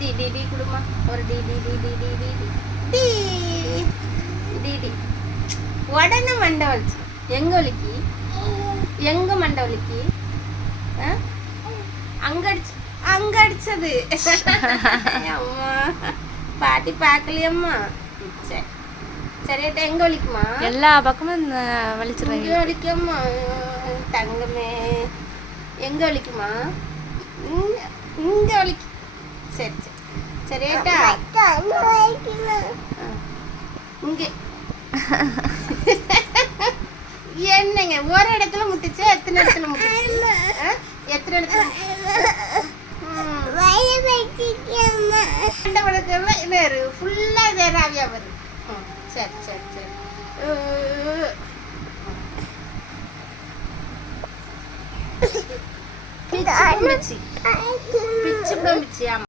D D D குடுமா. ஒரு tea tea tea tea tea tea tea. Tea tea. Tea உடனே மண்டை வலிச்சு எங்க வலிக்கு? எங்க மண்டை வலிக்கு? அங்க அடிச்சு அங்க அடிச்சது. அம்மா. பாட்டி பார்க்கலையம்மா சரி சரியாட்டா எங்க வலிக்குமா? எல்லா பக்கமும் இந்த வலிச்சிருவாங்க. இங்க வலிக்குமா தங்கமே. எங்க வலிக்குமா? இங்க இங்க வலிக்கு. சரி சரி. ரேட்டா இங்கே. என்னங்க ஒரு இடத்துல முட்டுச்சு எத்தனை இடத்துல முட்டுச்சு? எத்தனை இடத்துல? வேறு ஃபுல்லாக வேறு ஆவியா வருது சரி சரி சரி. பிச்சு பிச்சு பிச்சு